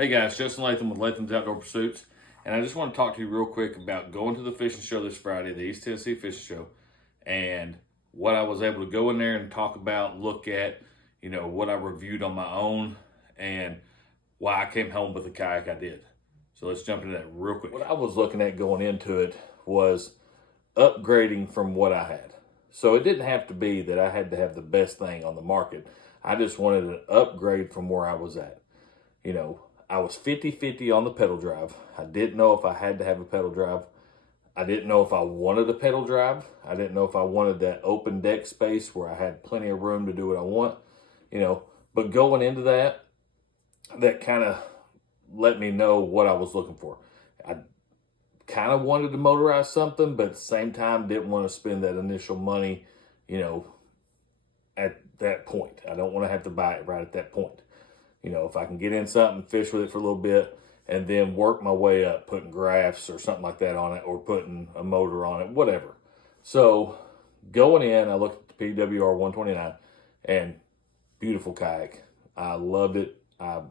Hey guys, Justin Latham with Latham's Outdoor Pursuits, and I just want to talk to you real quick about going to the fishing show this Friday, the East Tennessee Fishing Show, and what I was able to go in there and talk about, look at, what I reviewed on my own, and why I came home with the kayak I did. So let's jump into that real quick. What I was looking at going into it was upgrading from what I had. So it didn't have to be that I had to have the best thing on the market. I just wanted an upgrade from where I was at. I was 50-50 on the pedal drive. I didn't know if I had to have a pedal drive. I didn't know if I wanted a pedal drive. I didn't know if I wanted that open deck space where I had plenty of room to do what I want, But going into that kind of let me know what I was looking for. I kind of wanted to motorize something, but at the same time didn't want to spend that initial money, at that point. I don't want to have to buy it right at that point. If I can get in something, fish with it for a little bit, and then work my way up, putting graphs or something like that on it, or putting a motor on it, whatever. So going in, I looked at the PWR 129, and beautiful kayak. I loved it. I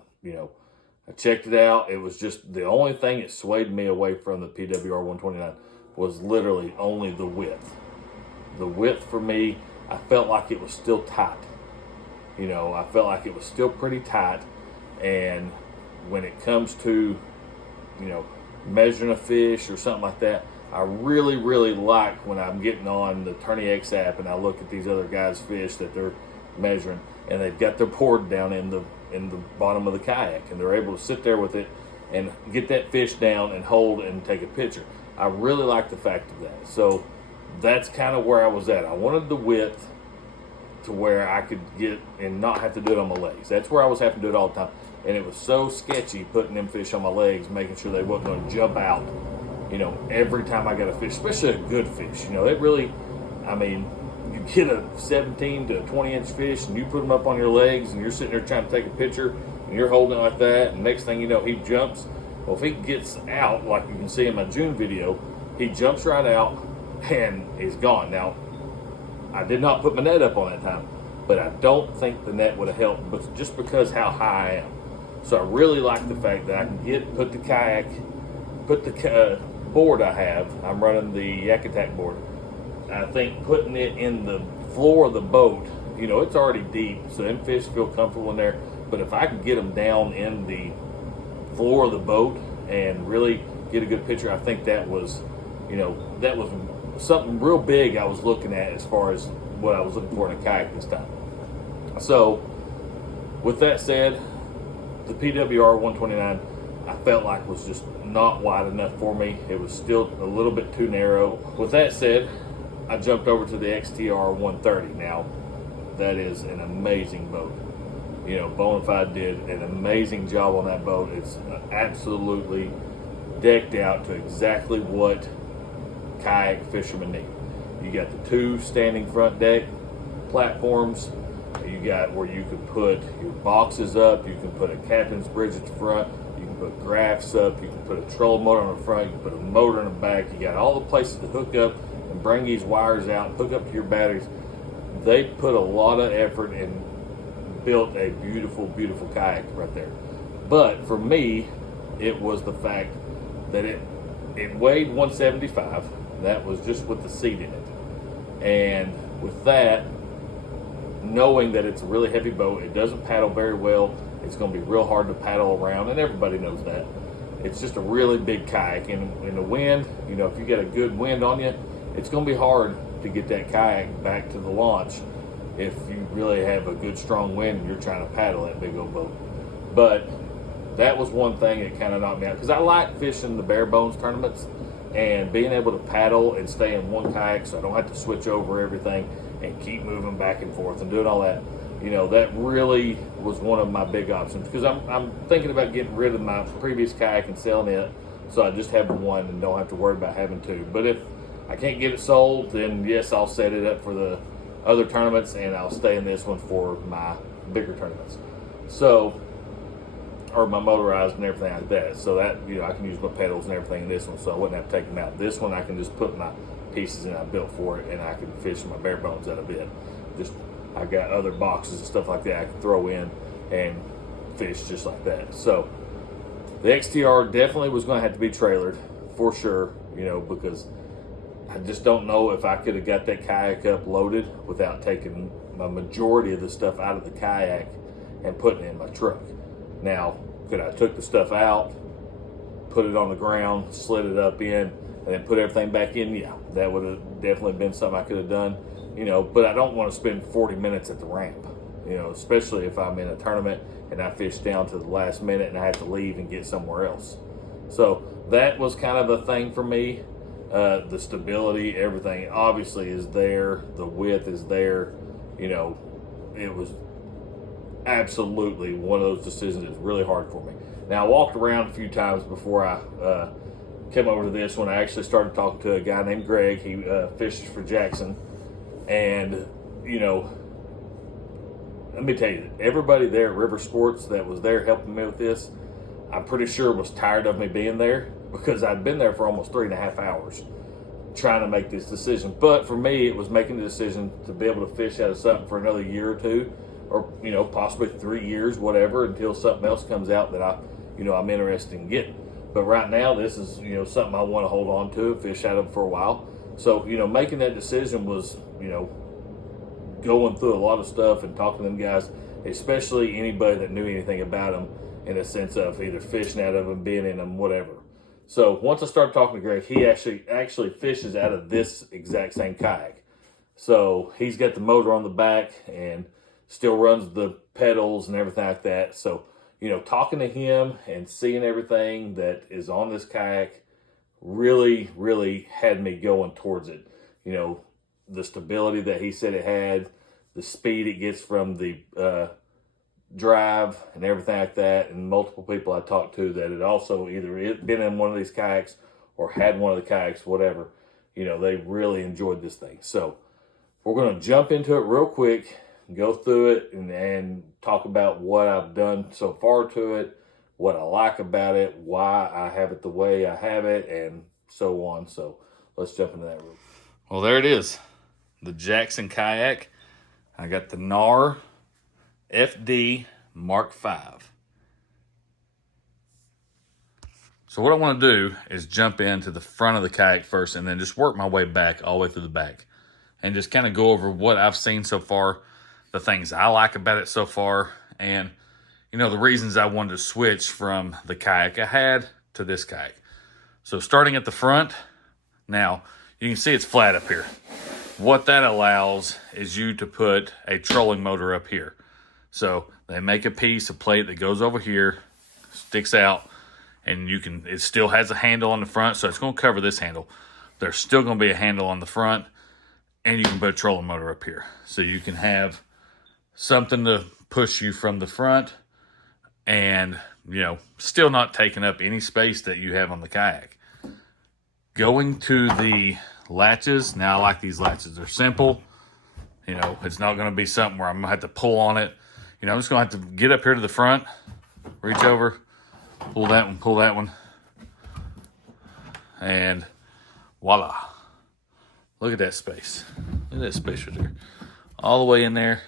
checked it out. It was just the only thing that swayed me away from the PWR 129 was literally only the width. The width for me, I felt like it was still tight. I felt like it was still pretty tight. And when it comes to, measuring a fish or something like that, I really, really like when I'm getting on the Tourney X app and I look at these other guys' fish that they're measuring, and they've got their board down in the bottom of the kayak, and they're able to sit there with it and get that fish down and hold and take a picture. I really like the fact of that. So that's kind of where I was at. I wanted the width to where I could get and not have to do it on my legs. That's where I was having to do it all the time. And it was so sketchy putting them fish on my legs, making sure they wasn't going to jump out, every time I got a fish, especially a good fish. It really, you get a 17 to 20 inch fish and you put them up on your legs and you're sitting there trying to take a picture and you're holding it like that. And next thing you know, he jumps. Well, if he gets out, like you can see in my June video, he jumps right out and he's gone. Now, I did not put my net up on that time, but I don't think the net would have helped, but just because how high I am. So I really like the fact that I can put the board I have. I'm running the Yak Attack board. I think putting it in the floor of the boat, it's already deep, so them fish feel comfortable in there. But if I could get them down in the floor of the boat and really get a good picture, I think that was something real big I was looking at as far as what I was looking for in a kayak this time. So with that said, the PWR 129 I felt like was just not wide enough for me. It was still a little bit too narrow. With that said, I jumped over to the XTR 130. Now that is an amazing boat. Bonafide did an amazing job on that boat. It's absolutely decked out to exactly what kayak fishermen need. You got the two standing front deck platforms. You got where you can put your boxes up. You can put a captain's bridge at the front. You can put graphs up. You can put a trolling motor on the front. You can put a motor in the back. You got all the places to hook up and bring these wires out and hook up to your batteries. They put a lot of effort and built a beautiful, beautiful kayak right there. But for me, it was the fact that it weighed 175. That was just with the seat in it. And with that, knowing that it's a really heavy boat, it doesn't paddle very well. It's going to be real hard to paddle around, and everybody knows that. It's just a really big kayak. And in the wind, if you get a good wind on you, it's going to be hard to get that kayak back to the launch if you really have a good strong wind and you're trying to paddle that big old boat. But that was one thing that kind of knocked me out, because I like fishing the bare bones tournaments and being able to paddle and stay in one kayak so I don't have to switch over everything and keep moving back and forth and doing all that. That really was one of my big options, because I'm thinking about getting rid of my previous kayak and selling it, so I just have one and don't have to worry about having two. But if I can't get it sold, then yes, I'll set it up for the other tournaments and I'll stay in this one for my bigger tournaments. So, or my motorized and everything like that. So that, I can use my pedals and everything in this one, so I wouldn't have to take them out. This one I can just put my pieces in I built for it, and I can fish my bare bones out of it. Just I got other boxes and stuff like that I can throw in and fish just like that. So The XTR definitely was going to have to be trailered for sure, you know, because I just don't know if I could have got that kayak up loaded without taking a majority of the stuff out of the kayak and putting it in my truck. Now, could I took the stuff out, put it on the ground, slid it up in, and then put everything back in? Yeah, that would have definitely been something I could have done, you know, but I don't want to spend 40 minutes at the ramp, you know, especially if I'm in a tournament and I fish down to the last minute and I have to leave and get somewhere else. So that was kind of a thing for me. The stability, everything obviously is there. The width is there. You know, it was absolutely one of those decisions that's really hard for me. Now, I walked around a few times before I came over to this when I actually started talking to a guy named Greg. He fishes for Jackson. And, you know, let me tell you, everybody there at River Sports that was there helping me with this, I'm pretty sure was tired of me being there, because I'd been there for almost 3.5 hours trying to make this decision. But for me, it was making the decision to be able to fish out of something for another year or two, or, you know, possibly 3 years, whatever, until something else comes out that I'm interested in getting. But right now, this is, you know, something I want to hold on to and fish out of for a while. So, you know, making that decision was, you know, going through a lot of stuff and talking to them guys, especially anybody that knew anything about them in a sense of either fishing out of them, being in them, whatever. So once I started talking to Greg, he actually fishes out of this exact same kayak. So he's got the motor on the back and still runs the pedals and everything like that. So, you know, talking to him and seeing everything that is on this kayak really, really had me going towards it. You know, the stability that he said it had, the speed it gets from the drive and everything like that, and multiple people I talked to that had also either been in one of these kayaks or had one of the kayaks, whatever, you know, they really enjoyed this thing. So we're going to jump into it real quick, go through it, and talk about what I've done so far to it, what I like about it, why I have it the way I have it, and so on. So let's jump into that real quick. Well, there it is, the Jackson kayak. I got the Knarr FD Mark V. So what I want to do is jump into the front of the kayak first and then just work my way back all the way through the back and just kind of go over what I've seen so far, the things I like about it so far, and, you know, the reasons I wanted to switch from the kayak I had to this kayak. So starting at the front, now you can see it's flat up here. What that allows is you to put a trolling motor up here. So they make a piece of plate that goes over here, sticks out, and it still has a handle on the front, so it's going to cover this handle. There's still going to be a handle on the front, and you can put a trolling motor up here. So you can have something to push you from the front and, you know, still not taking up any space that you have on the kayak. Going to the latches, now I like these latches. They're simple. You know, it's not going to be something where I'm going to have to pull on it. You know, I'm just going to have to get up here to the front, reach over, pull that one, and voila. Look at that space. Look at that space right there. All the way in there.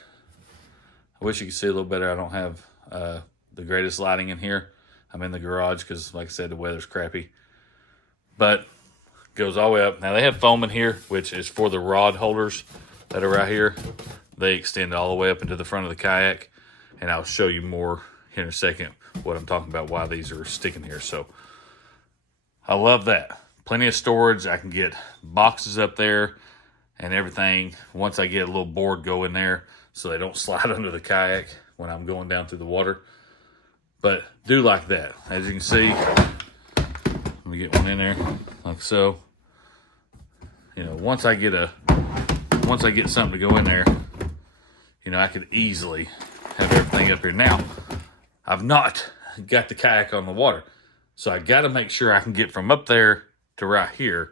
I wish you could see a little better. I don't have the greatest lighting in here. I'm in the garage because, like I said, the weather's crappy. But goes all the way up. Now, they have foam in here, which is for the rod holders that are right here. They extend all the way up into the front of the kayak, and I'll show you more here in a second what I'm talking about, why these are sticking here. So I love that. Plenty of storage. I can get boxes up there and everything once I get a little board go in there so they don't slide under the kayak when I'm going down through the water. But do like that. As you can see, let me get one in there like so. You know, once I get something to go in there, you know, I could easily have everything up here. Now, I've not got the kayak on the water, so I got to make sure I can get from up there to right here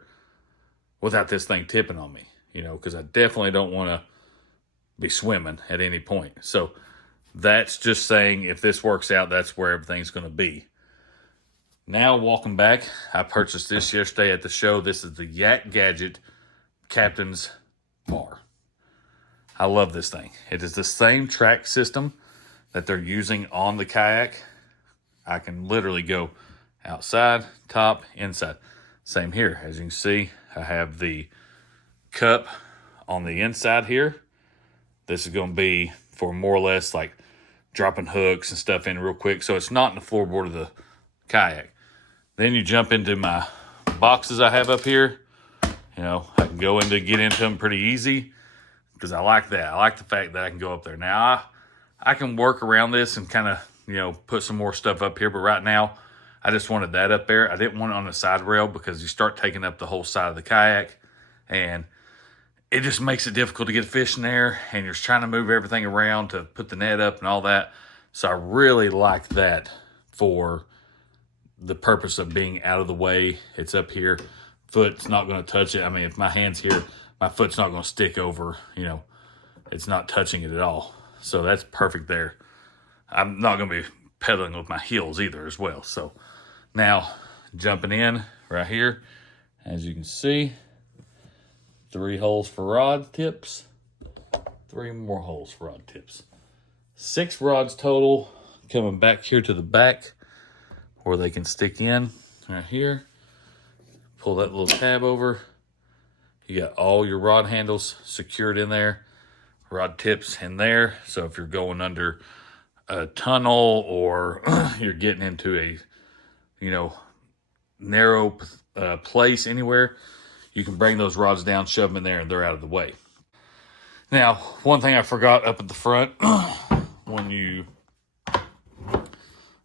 without this thing tipping on me, you know, because I definitely don't want to be swimming at any point. So that's just saying if this works out, that's where everything's going to be. Now, walking back, I purchased this yesterday at the show. This is the Yak Gadget Captain's Bar. I love this thing. It is the same track system that they're using on the kayak. I can literally go outside, top, inside. Same here. As you can see, I have the cup on the inside here. This is going to be for more or less like dropping hooks and stuff in real quick, so it's not in the floorboard of the kayak. Then you jump into my boxes I have up here. You know, I can go get into them pretty easy because I like that. I like the fact that I can go up there. Now, I can work around this and kind of, you know, put some more stuff up here, but right now, I just wanted that up there. I didn't want it on the side rail because you start taking up the whole side of the kayak, and it just makes it difficult to get fish in there, and you're trying to move everything around to put the net up and all that. So I really like that for the purpose of being out of the way. It's up here. Foot's not going to touch it. I mean, if my hand's here, my foot's not going to stick over, you know, it's not touching it at all. So that's perfect there. I'm not going to be pedaling with my heels either as well. So now jumping in right here, as you can see, 3 holes for rod tips, 3 more holes for rod tips. 6 rods total coming back here to the back where they can stick in right here. Pull that little tab over. You got all your rod handles secured in there, rod tips in there. So if you're going under a tunnel or you're getting into a, you know, narrow place anywhere, you can bring those rods down, shove them in there, and they're out of the way. Now, one thing I forgot up at the front, when you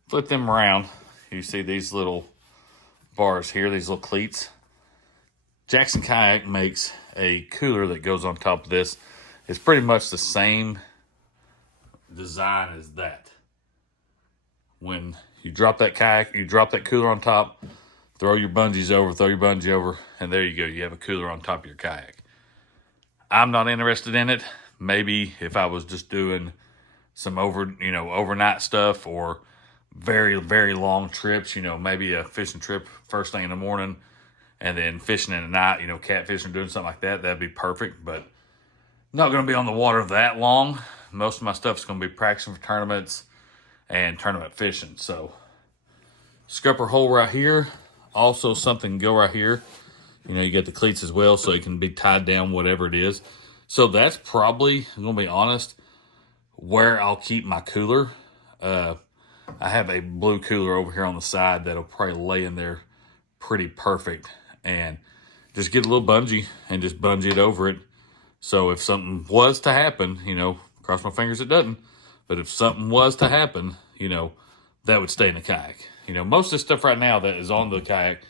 flip them around, you see these little bars here, these little cleats. Jackson Kayak makes a cooler that goes on top of this. It's pretty much the same design as that. When you drop that kayak, you drop that cooler on top, throw your bungees over, throw your bungee over, and there you go. You have a cooler on top of your kayak. I'm not interested in it. Maybe if I was just doing some overnight stuff or very, very long trips, you know, maybe a fishing trip first thing in the morning and then fishing in the night, you know, catfishing, doing something like that, that'd be perfect. But not going to be on the water that long. Most of my stuff is going to be practicing for tournaments and tournament fishing. So, scupper hole right here. Also, something can go right here. You know, you get the cleats as well, so it can be tied down, whatever it is. So that's probably, I'm going to be honest, where I'll keep my cooler. I have a blue cooler over here on the side that'll probably lay in there pretty perfect. And just get a little bungee and just bungee it over it. So if something was to happen, you know, cross my fingers it doesn't, but if something was to happen, you know, that would stay in the kayak. You know, most of the stuff right now that is on the kayak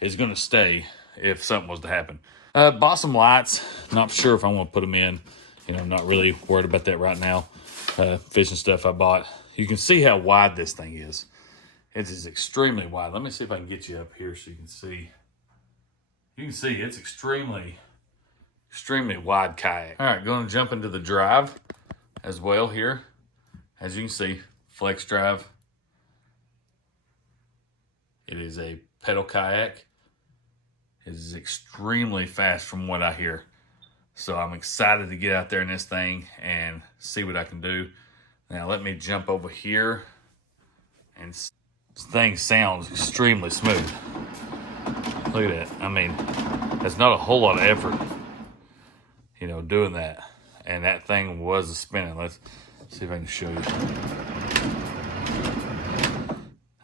is going to stay if something was to happen. Bought some lights. Not sure if I want to put them in. You know, I'm not really worried about that right now. Fishing stuff I bought. You can see how wide this thing is. It is extremely wide. Let me see if I can get you up here so you can see. You can see it's extremely wide kayak. All right, going to jump into the drive as well here. As you can see, flex drive. It is a pedal kayak. It is extremely fast from what I hear. So I'm excited to get out there in this thing and see what I can do. Now let me jump over here, and this thing sounds extremely smooth. Look at that. I mean, that's not a whole lot of effort, you know, doing that. And that thing was spinning. Let's see if I can show you.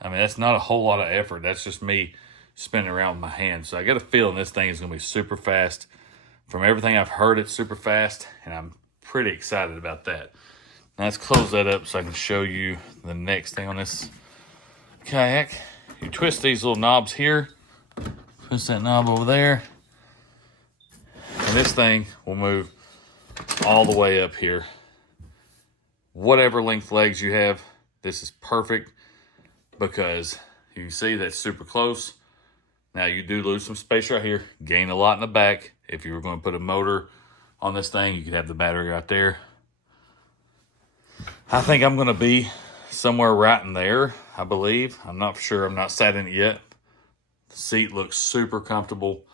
I mean, that's not a whole lot of effort. That's just me spinning around with my hands. So I got a feeling this thing is going to be super fast. From everything I've heard, it's super fast, and I'm pretty excited about that. Now let's close that up so I can show you the next thing on this kayak. You twist these little knobs here, twist that knob over there, and this thing will move all the way up here. Whatever length legs you have, this is perfect because you can see that's super close. Now you do lose some space right here, gain a lot in the back. If you were going to put a motor on this thing, you could have the battery right there. I think I'm going to be somewhere right in there, I believe. I'm not sure. I'm not sat in it yet. The seat looks super comfortable.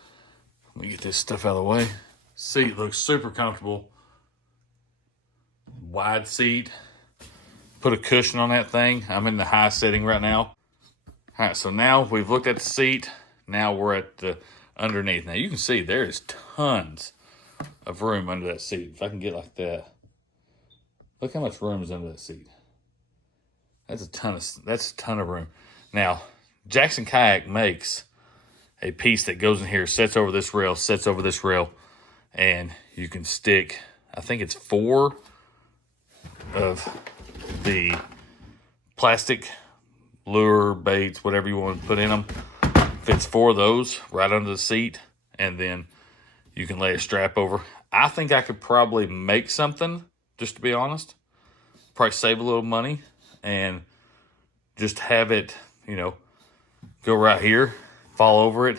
Let me get this stuff out of the way. Seat looks super comfortable. Wide seat. Put a cushion on that thing. I'm in the high setting right now. All right, so now we've looked at the seat. Now we're at the underneath. Now you can see there's tons of room under that seat. If I can get like that, look how much room is under that seat. That's a ton of room. Now, Jackson Kayak makes a piece that goes in here, sets over this rail, and you can stick, I think it's 4 of the plastic lure, baits, whatever you want to put in them. Fits 4 of those right under the seat, and then you can lay a strap over. I think I could probably make something, just to be honest. Probably save a little money and just have it, go right here, fall over it,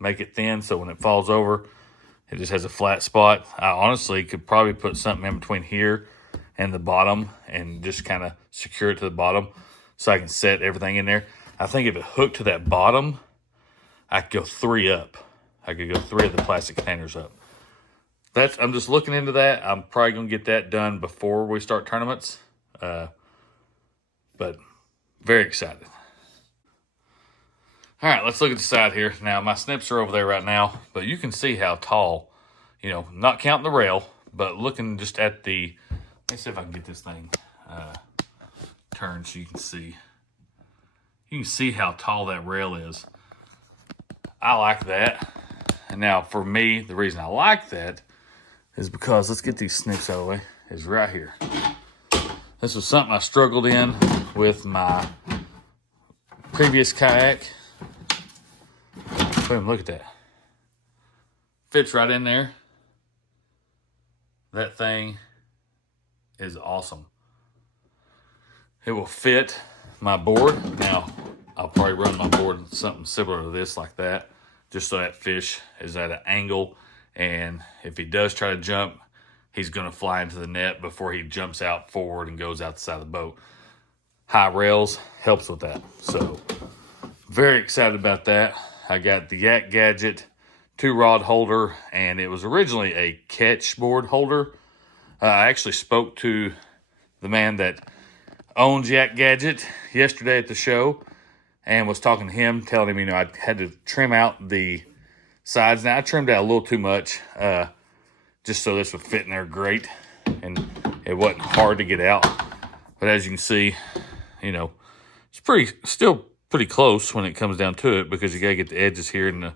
make it thin so when it falls over, it just has a flat spot. I honestly could probably put something in between here and the bottom and just kind of secure it to the bottom so I can set everything in there. I think if it hooked to that bottom, I could go 3 up. I could go 3 of the plastic containers up. I'm just looking into that. I'm probably going to get that done before we start tournaments. But very excited. All right, let's look at the side here. Now, my snips are over there right now, but you can see how tall, not counting the rail, but looking just at the, let me see if I can get this thing turned so you can see. You can see how tall that rail is. I like that. And now, for me, the reason I like that is because, let's get these snips out of the way, is right here. This was something I struggled in with my previous kayak. Boom, look at that. Fits right in there. That thing is awesome. It will fit my board. Now, I'll probably run my board something similar to this, like that, just so that fish is at an angle, and if he does try to jump, he's going to fly into the net before he jumps out forward and goes out the side of the boat. High rails helps with that. So, very excited about that. I got the Yak Gadget 2-rod holder, and it was originally a catch board holder. I actually spoke to the man that owns Yak Gadget yesterday at the show and was talking to him, telling him, I had to trim out the sides. Now, I trimmed out a little too much, just so this would fit in there great, and it wasn't hard to get out. But as you can see, it's still pretty close when it comes down to it, because you gotta get the edges here and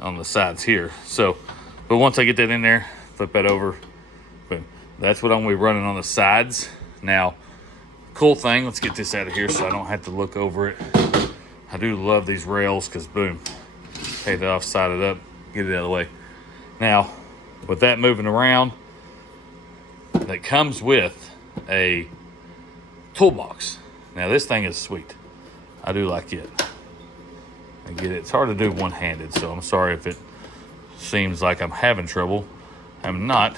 on the sides here. So, but once I get that in there, flip that over, boom. That's what I'm gonna be running on the sides. Now, cool thing, let's get this out of here so I don't have to look over it. I do love these rails because, boom, take it off, side it up, get it out of the way. Now, with that moving around, that comes with a toolbox. Now, this thing is sweet. I do like it. I get it. It's hard to do one-handed, so I'm sorry if it seems like I'm having trouble. I'm not.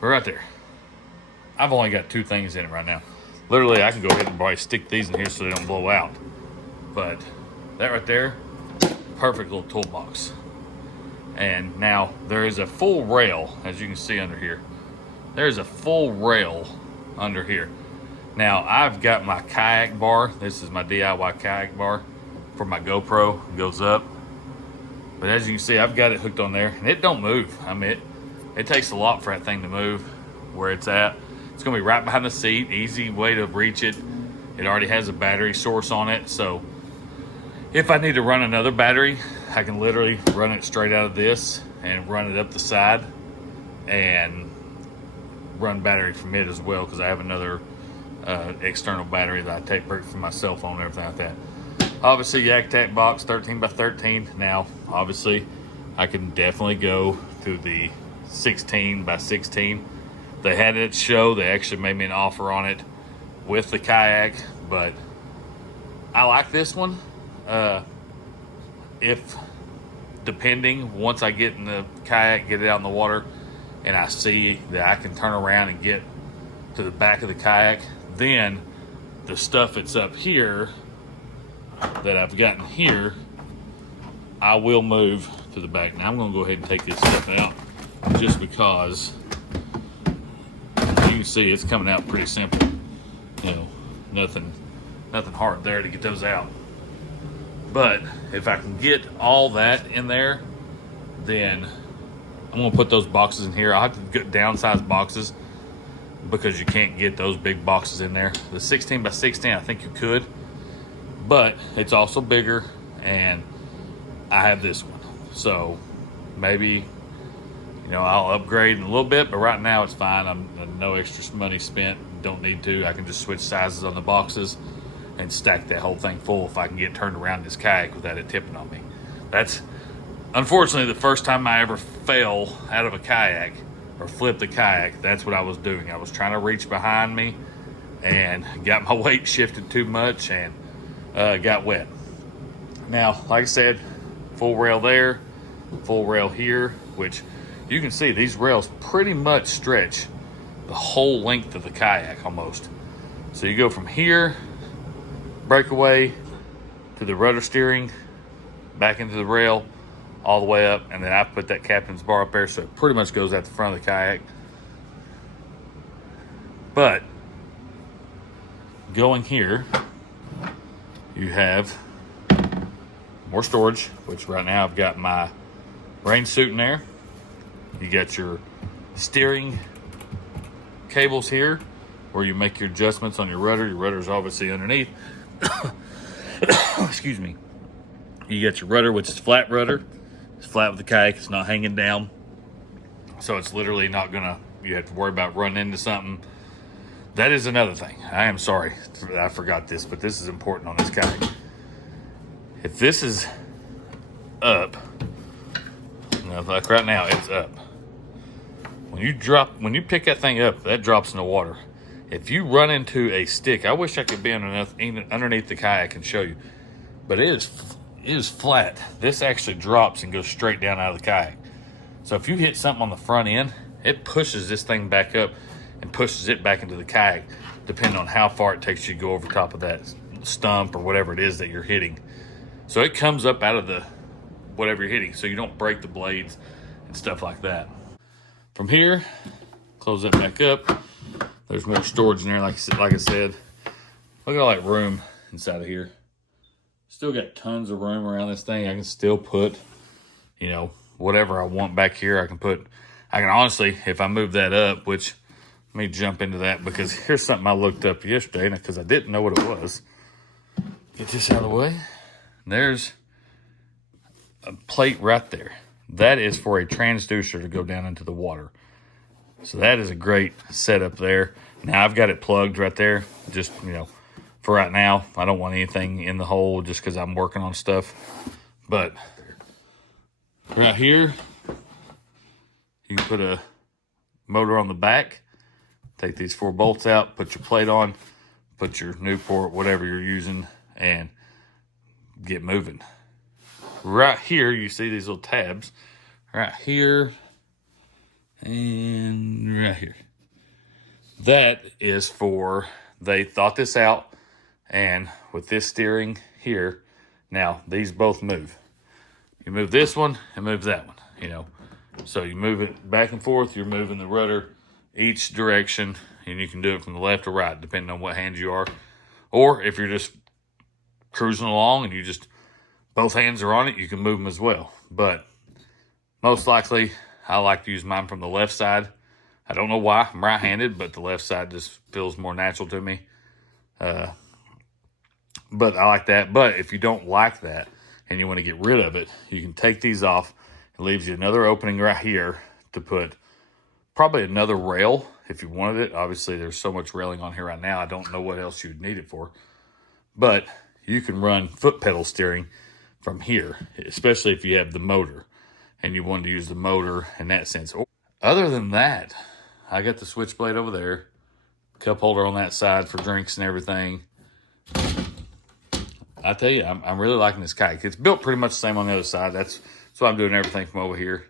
We're right there. I've only got 2 things in it right now. Literally, I can go ahead and probably stick these in here so they don't blow out. But that right there, perfect little toolbox. And now there is a full rail, as you can see under here. There's a full rail under here. Now, I've got my kayak bar. This is my DIY kayak bar for my GoPro. It goes up. But as you can see, I've got it hooked on there, and it don't move. I mean, it takes a lot for that thing to move where it's at. It's going to be right behind the seat. Easy way to reach it. It already has a battery source on it. So if I need to run another battery, I can literally run it straight out of this and run it up the side and run battery from it as well, because I have another external battery that I take break from my cell phone and everything like that. Obviously, Yak Tac box 13 by 13. Now, obviously, I can definitely go to the 16 by 16. They had it at show. They actually made me an offer on it with the kayak, but I like this one. If depending, once I get in the kayak, get it out in the water, and I see that I can turn around and get to the back of the kayak, then the stuff that's up here that I've gotten here, I will move to the back. Now I'm going to go ahead and take this stuff out just because you can see it's coming out pretty simple. Nothing nothing hard there to get those out. But if I can get all that in there, then I'm gonna put those boxes in here. I'll have to get downsized boxes because you can't get those big boxes in there. The 16 by 16, I think you could, but it's also bigger, and I have this one. So maybe, I'll upgrade in a little bit, but right now it's fine. I'm no extra money spent. Don't need to. I can just switch sizes on the boxes and stack that whole thing full if I can get turned around in this kayak without it tipping on me. That's unfortunately the first time I ever fell out of a kayak or flipped the kayak. That's what I was doing. I was trying to reach behind me and got my weight shifted too much and got wet. Now, like I said, full rail there, full rail here, which you can see these rails pretty much stretch the whole length of the kayak almost. So you go from here, breakaway, to the rudder steering, back into the rail, all the way up, and then I put that captain's bar up there, so it pretty much goes at the front of the kayak. But going here, you have more storage, which right now I've got my rain suit in there. You got your steering cables here where you make your adjustments on your rudder. Your rudder is obviously underneath. Excuse me. You got your rudder, which is flat rudder. It's flat with the kayak. It's not hanging down. So it's literally not gonna, you have to worry about running into something. That is another thing. I am sorry, I forgot this, but this is important on this kayak. If this is up, like right now, it's up. When you pick that thing up, that drops in the water. If you run into a stick, I wish I could be underneath the kayak and show you, but it is flat. This actually drops and goes straight down out of the kayak. So if you hit something on the front end, it pushes this thing back up and pushes it back into the kayak, depending on how far it takes you to go over top of that stump or whatever it is that you're hitting. So it comes up out of the whatever you're hitting, so you don't break the blades and stuff like that. From here, close that back up. There's more storage in there, like I said. Look at all that room inside of here. Still got tons of room around this thing. I can still put, whatever I want back here. I can honestly, if I move that up, which, let me jump into that, because here's something I looked up yesterday because I didn't know what it was. Get this out of the way. There's a plate right there. That is for a transducer to go down into the water. So that is a great setup there. Now I've got it plugged right there, just, for right now. I don't want anything in the hole just because I'm working on stuff. But right here, you can put a motor on the back. Take these 4 bolts out, put your plate on, put your Newport, whatever you're using, and get moving. Right here, you see these little tabs. Right here and right here. That is for, they thought this out, and with this steering here, now these both move. You move this one and move that one, So you move it back and forth, you're moving the rudder each direction, and you can do it from the left or right, depending on what hand you are. Or if you're just cruising along and you just, both hands are on it, you can move them as well. But most likely, I like to use mine from the left side. I don't know why. I'm right-handed, but the left side just feels more natural to me. But I like that. But if you don't like that and you want to get rid of it, you can take these off. It leaves you another opening right here to put probably another rail if you wanted it. Obviously, there's so much railing on here right now, I don't know what else you would need it for. But you can run foot pedal steering from here, especially if you have the motor and you want to use the motor in that sense. Other than that, I got the switchblade over there, cup holder on that side for drinks and everything. I tell you, I'm really liking this kayak. It's built pretty much the same on the other side. That's why I'm doing everything from over here.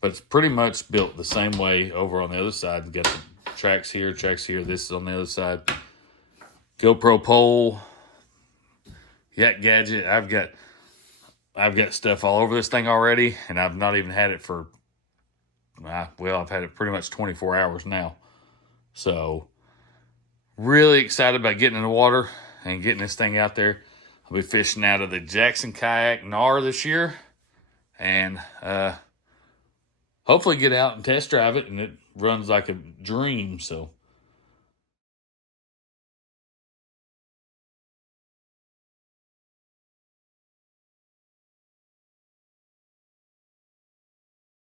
But it's pretty much built the same way over on the other side. You got the tracks here. This is on the other side. GoPro pole. Yak gadget. I've got stuff all over this thing already, and I've not even had it for, I've had it pretty much 24 hours now. So, really excited about getting in the water and getting this thing out there. I'll be fishing out of the Jackson Kayak Knarr this year, and hopefully get out and test drive it, and it runs like a dream. So